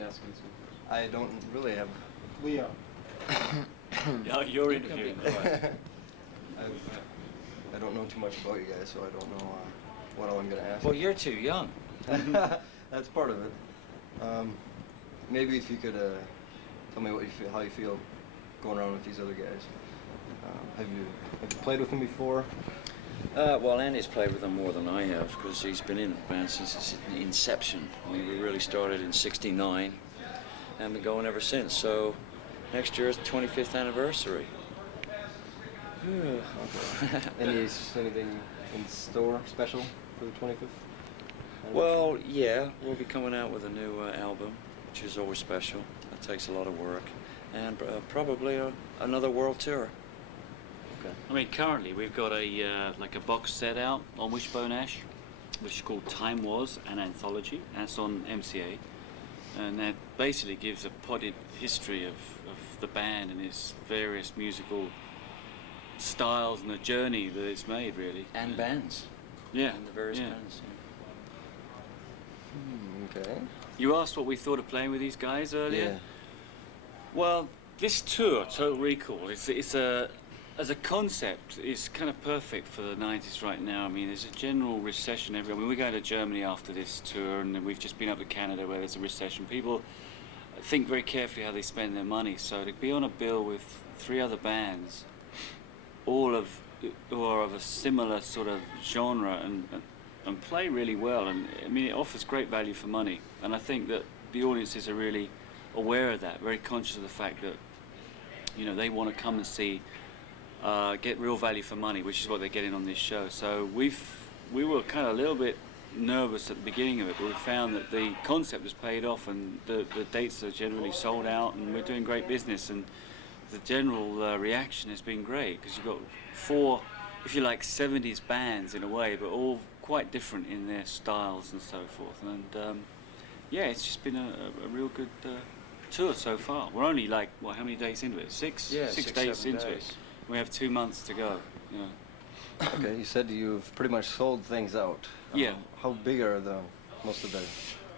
Asking some. I don't really have. Leon. Yeah, you're interviewing. I don't know too much about you guys, so I don't know what all I'm going to ask. Well, you're too young. That's part of it. Maybe if you could tell me what you feel, how you feel going around with these other guys. Have you played with them before? Well, Andy's played with them more than I have because he's been in the band since its inception. I mean, we really started in '69 and been going ever since. So next year is the 25th anniversary. Okay. Anything in store special for the 25th? Well, yeah, we'll be coming out with a new album, which is always special. That takes a lot of work. And probably another world tour. Okay. I mean, currently we've got a like a box set out on Wishbone Ash, which is called Time Was, an anthology. That's on MCA, and that basically gives a potted history of the band and its various musical styles and the journey that it's made, really. And bands. Yeah. And the various yeah. bands. Yeah. Okay. You asked what we thought of playing with these guys earlier. Yeah. Well, this tour, Total Recall, it's as a concept, it's kind of perfect for the 90s right now. I mean, there's a general recession everywhere. I mean, we're going to Germany after this tour, and we've just been up to Canada where there's a recession. People think very carefully how they spend their money. So to be on a bill with 3 other bands, all who are of a similar sort of genre and play really well, and I mean, it offers great value for money. And I think that the audiences are really aware of that, very conscious of the fact that, you know, they want to come and see, get real value for money, which is what they're getting on this show. So we were kind of a little bit nervous at the beginning of it, but we found that the concept has paid off, and the dates are generally sold out, and we're doing great business, and the general reaction has been great, because you've got 4, if you like, 70s bands in a way, but all quite different in their styles and so forth. And yeah, it's just been a real good tour so far. We're only like, what, how many days into it? Six days into it. We have 2 months to go. You know. Okay, you said you've pretty much sold things out. Yeah. How big are most of the?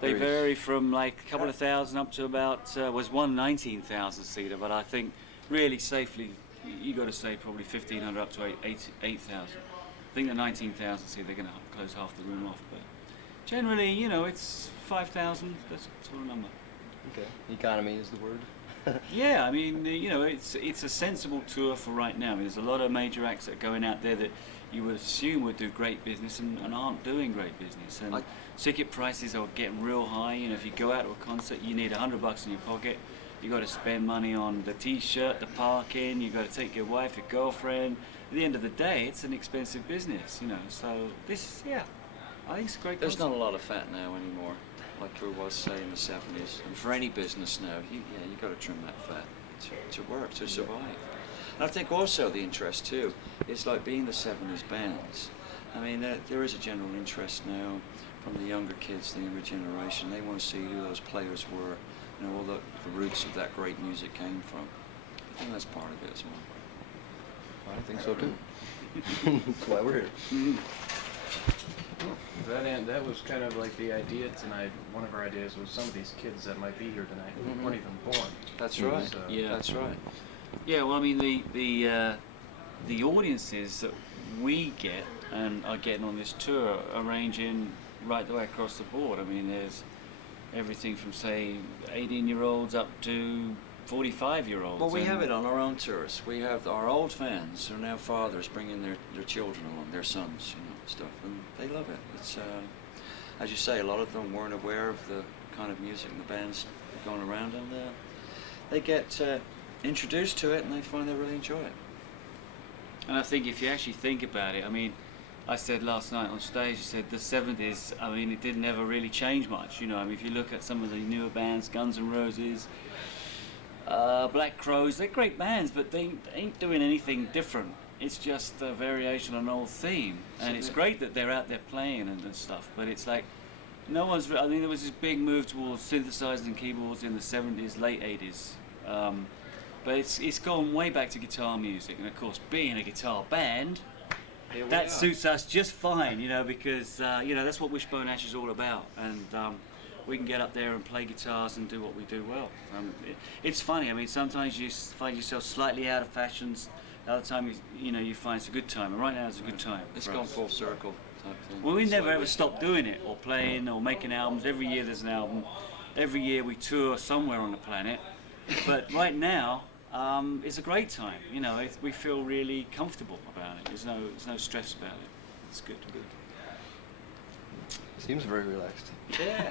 They areas? vary from like a couple of thousand up to about, was one 19,000 seater, but I think really safely, you got to say probably 1,500 up to 8,000. I think the 19,000 seater, they're going to close half the room off, but generally, you know, it's 5,000, that's sort of number. Okay. Economy is the word. Yeah, I mean, you know, it's a sensible tour for right now. I mean, there's a lot of major acts that are going out there that you would assume would do great business and aren't doing great business. And ticket prices are getting real high. You know, if you go out to a concert, you need $100 in your pocket. You got to spend money on the T-shirt, the parking. You got to take your wife, your girlfriend. At the end of the day, it's an expensive business. You know, so this is, yeah, I think it's a great. There's concert. not a lot of fat now anymore, like there was, say, in the '70s. And for any business now, you got to trim that fat to work, to survive. And I think also the interest too is like being the '70s bands. I mean, there is a general interest now from the younger kids, the younger generation. They want to see who those players were, you know, all the roots of that great music came from. I think that's part of it as well. I think so too. That's why we're here. That was kind of like the idea tonight. One of our ideas was some of these kids that might be here tonight who weren't even born. That's right. So, Yeah. That's right. Yeah, well, I mean, the audiences that we get and are getting on this tour are ranging right the way across the board. I mean, there's everything from, say, 18-year-olds up to 45-years-olds. Well, we have it on our own tours. We have our old fans who are now fathers bringing their children along, their sons, you know, stuff, and they love it. It's, as you say, a lot of them weren't aware of the kind of music and the bands going around, and they get introduced to it, and they find they really enjoy it. And I think if you actually think about it, I mean, I said last night on stage, you said the 70s, I mean, it didn't ever really change much, you know. I mean, if you look at some of the newer bands, Guns N' Roses, Black Crowes, they're great bands, but they ain't doing anything different. It's just a variation on an old theme. And it's great that they're out there playing and stuff, but it's like, no one's, I mean, there was this big move towards synthesizers and keyboards in the 70s, late 80s. But it's gone way back to guitar music, and of course, being a guitar band, that suits us just fine, you know, because, you know, that's what Wishbone Ash is all about. And we can get up there and play guitars and do what we do well. It's funny. I mean, sometimes you find yourself slightly out of fashions. The other time, you find it's a good time. And right now, it's a good time. It's for gone us. full circle type thing. Well, we never Slightly. ever stop doing it, or playing, or making albums. Every year there's an album. Every year we tour somewhere on the planet. But right now, it's a great time. We feel really comfortable about it. There's no stress about it. It's good. Seems very relaxed. Yeah,